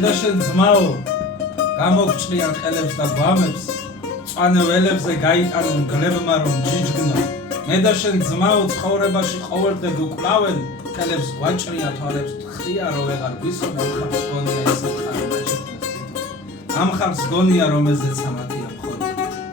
და შენ ძმაო გამოგჭრიან ხელებს და გვამებს წვანე ველებზე გაიტანენ გლებმა რომ ჯიჯგნო მე და შენ ძმაო ცხოვრებაში ყოველდღე გკლავენ ხელებს გვაჭრია თვალებს თხრია რომ ვეღარ გვისო ამხარს გონია ეს ხარ ამ ხარს გონია რომ ესეც ამათია მხოლოდ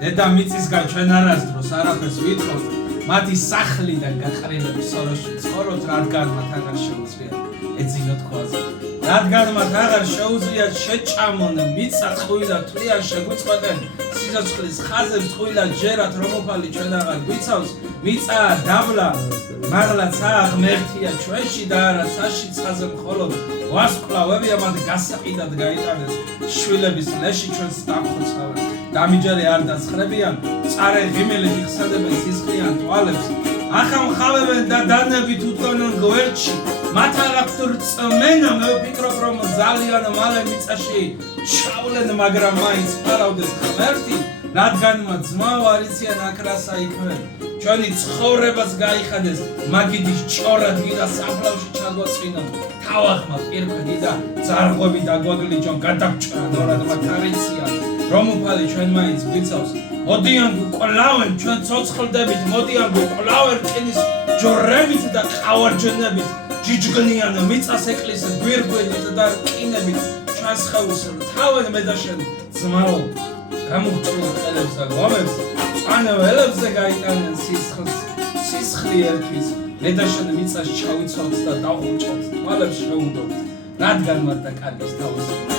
დედა მიწისგან ჩვენ არასდროს არაფერს ვითხოვთ მათი სახლიდან გაყრილებს სოროში ცხოვრობთ რადგან მათ აღარ შეუძლიათ ეძინოთ ქვაზე რადგან მათ აღარ შეუძლიათ შეჭამონ მიწა წყვილად თვლიან შეგვიწყვეტენ სიცოცხლის ხაზებს წყვილად ჯერათ რომ უფალი ჩვენ აღარ გვიცავს მიწა დაბლა მაღლაცა ღმერთია ჩვენში და არა საშიც ხაზე მხოლოდ ვასკვლავებია მათ გასაყიდად გაიტანეს შვილების ლეში ჩვენს დამხოცავენ დამიჯერე არ დასხრებიან წარე ღიმილი იხსენებენ სისხლიან თვალებს ახამხავებენ და დანებით უტონონ გვერდში მათ არ აქვთ რწმენა მე ვფიქრობ რომ ძალიან მალე მიწაში ჩავლენ მაგრამ მაინც ფარავდნენ ღმერთი რადგან მათ ძმაო არ იციან აკრასა იქმენ ჩვენი ცხოვრებას გაიხადეს მაგიდის ჭორად გიდა საფლავში ჩაგვაწვინონ თავახმა პირქვედი და ძარღვები დაგვაგლიჯონ გადაგჭრა ნორად მათ არ იციან რომ უფალი ჩვენ მაინც გვიცავს მოდიან გვკლავენ ჩვენ ცოცხლდებით მოდიან გვკლავენ რკინის ჯორებით და ყავარჯნებით ჯიჯგნიან მიწას ეკლის გვირგვინით და რკინებით ჩვენს ხელს თავენ მე და შენ ძმაო გამოგჭრილ ხელებს და გვამებს წვანე ველებზე გაიტანენ სისხლი ერთვის მე და შენ მიწას ჩავიცვალთ და დავღუჭავთ თვალებს შევუდობთ რადგან მათ და კარგის თავის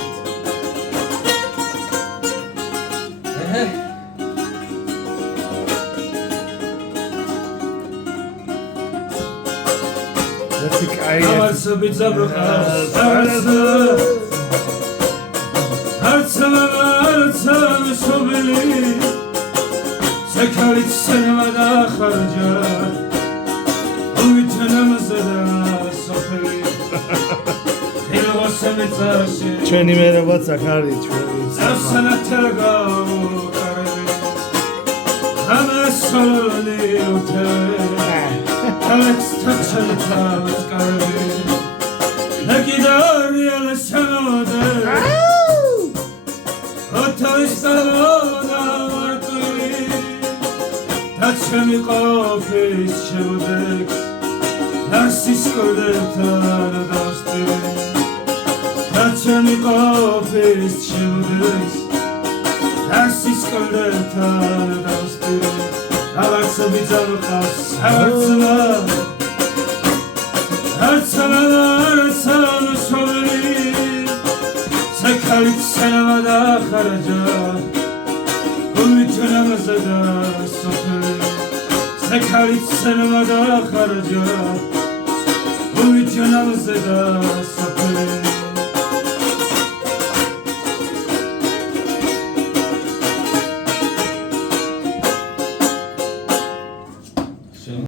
Arsa bize bırakmaz Arsa sobeli Sekarit senevada harca Uyutanımızda da sofeli Hilvasa mitasi Çeni merhaba Sakari Sana tergav karabi Hame sololi uteri Alex taçalı tavat karabi Nekidar yalı senode Otayistanoda varturi Taçemi kafis şevdek Narsis gördek tanı dostu Taçemi kafis şevdek Narsis gördek tanı dostu Avarsa bitar kas Artsana sobeli Sekarit senevada harca Uyutanımızda da sofeli Sekarit senevada harca Uyutanımızda da sofeli